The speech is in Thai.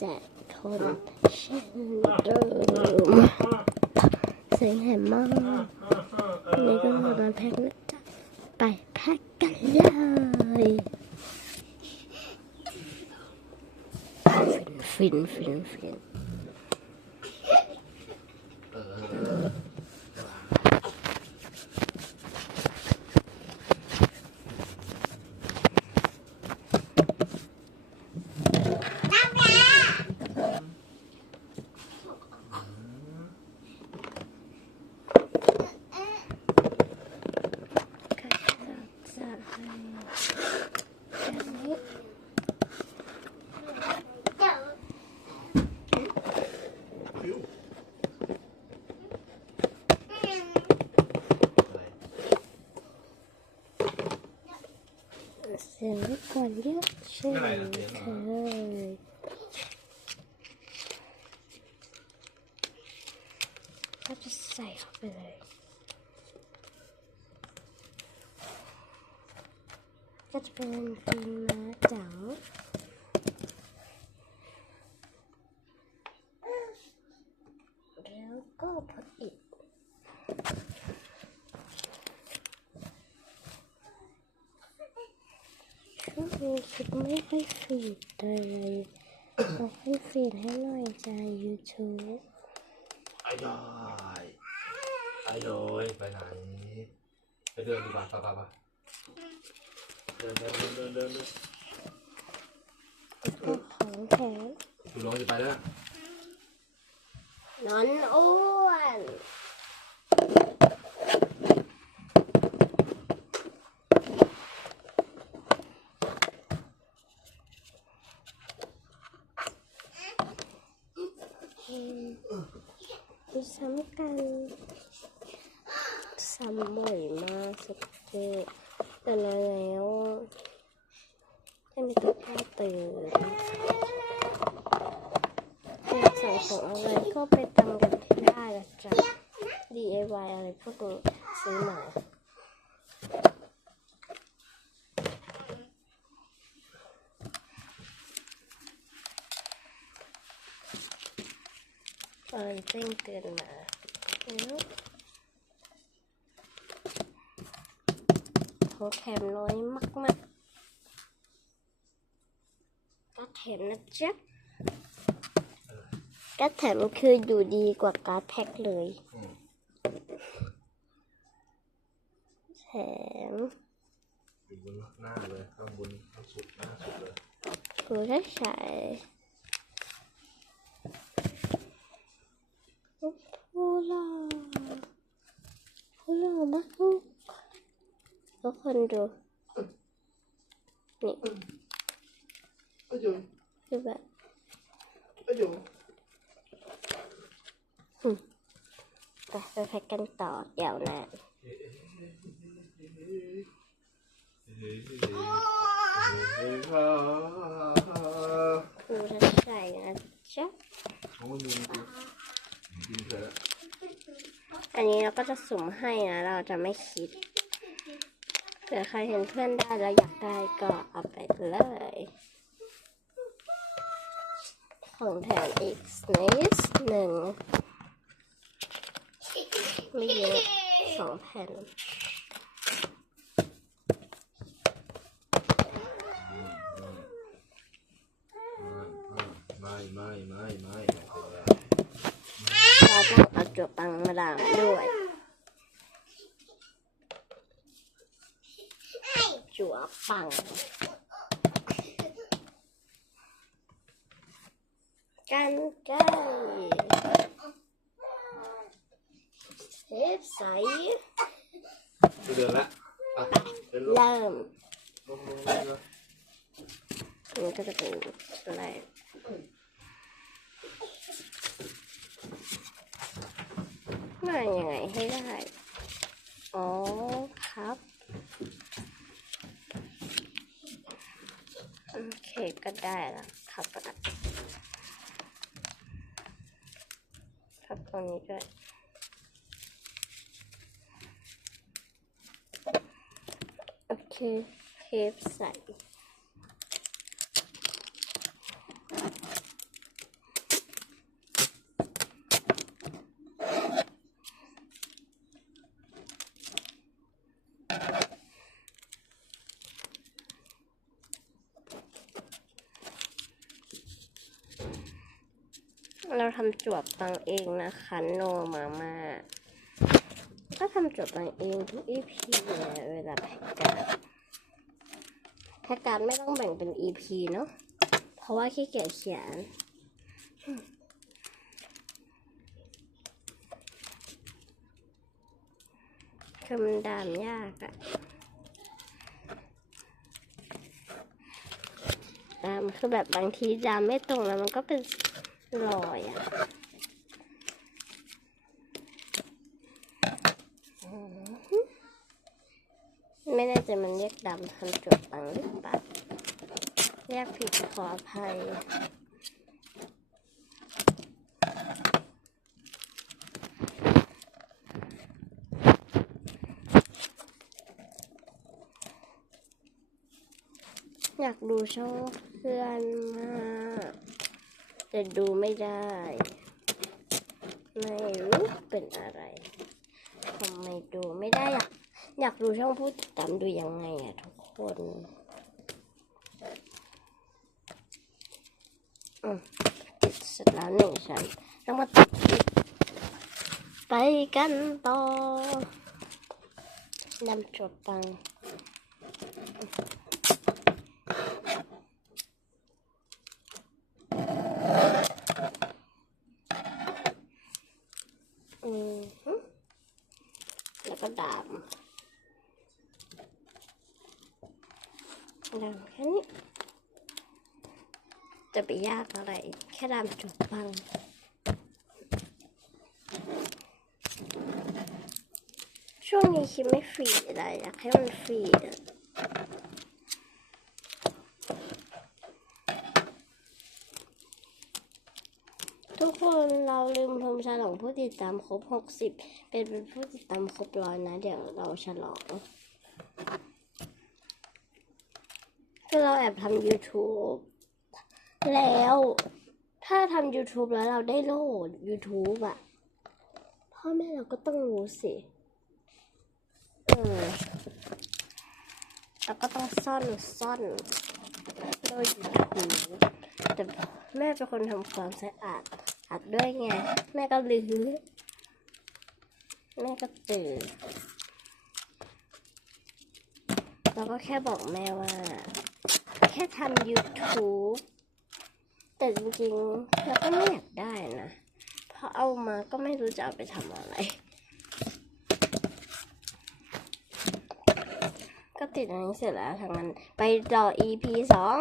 จกทนเช่นเดิมเสียงแหบมากนี่ก็โดนแพ็กนะจ๊ะไปแพ็กกันเลยฟินฟินฟิน ก็จะจะให้แบบนี้ เสียงรบกวนเยอะเช่นเคยก็จะใส่เข้าไปเลย ก็ จะเป็นปีม้าจ๋าแล้วก็พออีกช่วงนี้คลิปไม่ค่อยฟีดเลยเราค่อยฟีดให้หน่อยจ้า YouTube ไอ้ดอยไอ้ดอยไปไหน ไปเดินดีกว่าไปไปไปเดินเดินเดินเดินเดินเดินก็ของแถมอยู่ลงจะไปแล้วนะนอนอ้วนอืมดูซ้ำกันซ้ำบ่อยมากสุดที่แต่แล้วให้มี ตื่นอยากสั่งของอะไรก็ไปตำกันได้นะจ๊ะ DIY อะไรพวกนี้ซื้อมาเออเจ้งเตือนมาแล้วของแถมน้อยมากๆ ก็แถมนะจ๊ะการ์ดแถมคืออยู่ดีกว่าการ์ดแพ็คเลยแถมอยู่บนหน้าเลยข้างบนข้างสุดหน้าสุดเลยกูได้าใช้พูล่าพูล่ามากทุกคนดูนี่ คือแบบไอ้ยยไปไปแพ็กกันต่อเดี๋ยวนะเฮ้ยเฮ้ยค่ะกูได้ใช้นะจ๊ะเขาไม่มีกูกินเถอะอันนี้เราก็จะสุ่มให้นะ เราจะไม่คิดเผื่อใครเห็นเพื่อนได้แล้วอยากได้ก็เอาไปเลย ของแถมอีกนิดหนึ่งไม่เยอะสองแผ่นไม่ไม่ไม่ไม่เราต้องเอาจัวปังมาดามด้วยจัวปัง กันไก่เทปใสเดินละอะเดินลงเริ่มลงลงเลยนะอันก็จะเป็นอะไรมาอยังไงให้ได้ อ๋อครับ โอเคก็ได้ล้วครับก็ได้ครับต รงนี้ด้วยโอเคเทปใส่ เราทำจวบตังเองนะคะโนมาม่าก็ทำจวบตังเองทุกอีพีเลยเวลาแพ็กการ์ดแพ็กการ์ดไม่ต้องแบ่งเป็นอีพีเนาะเพราะว่าขี้เกียจเขียนคือมันดามยากอะดามคือแบบบางทีดามไม่ตรงแล้วมันก็เป็น รอยอะไม่แน่ใจมันเรียกดำทำจดตังหรือเปล่าเรียกผิดขออภัยอยากดูช่องเพื่อนมาก แต่ดูไม่ได้ ไม่รู้เป็นอะไรทำไมดูไม่ได้อยากอยากดูช่องผู้ติดตามดูยังไงอะทุกคนอืมติดเสร็จแล้วหนึ่งชั้นต้องมาตัดไปกันต่อนำจดตัง อืมฮึแล้วก็ดาม ดามแค่นี้ จะไปยากอะไร แค่ดามจุดบังช่วงนี้คิดไม่ฟรีอะไรอยากให้มันฟรีอะทุกคนเราลืมทำฉลองผู้ติดตามครบหกสิบเป็นเป็นผู้ติดตามครบร้อยนะ เดี๋ยวเราฉลอง คือเราแอบทำ YouTube แล้วถ้าทำ YouTube แล้วเราได้โหลด YouTube อะพ่อแม่เราก็ต้องรู้สิ เออแล้วก็ต้องซ่อนซ่อนโดยยูทูบแต่แม่เป็นคนทำความสะอาดอัดด้วยไง แม่ก็ลือแม่ก็ตื่นเราก็แค่บอกแม่ว่า แค่ทำ YouTube แต่จริงๆเราก็ไม่อยากได้นะ เพราะเอามาก็ไม่รู้จะเอาไปทำอะไร ก็ติดอันนี้เสร็จแล้วทางนั้นไปรอ EP สอง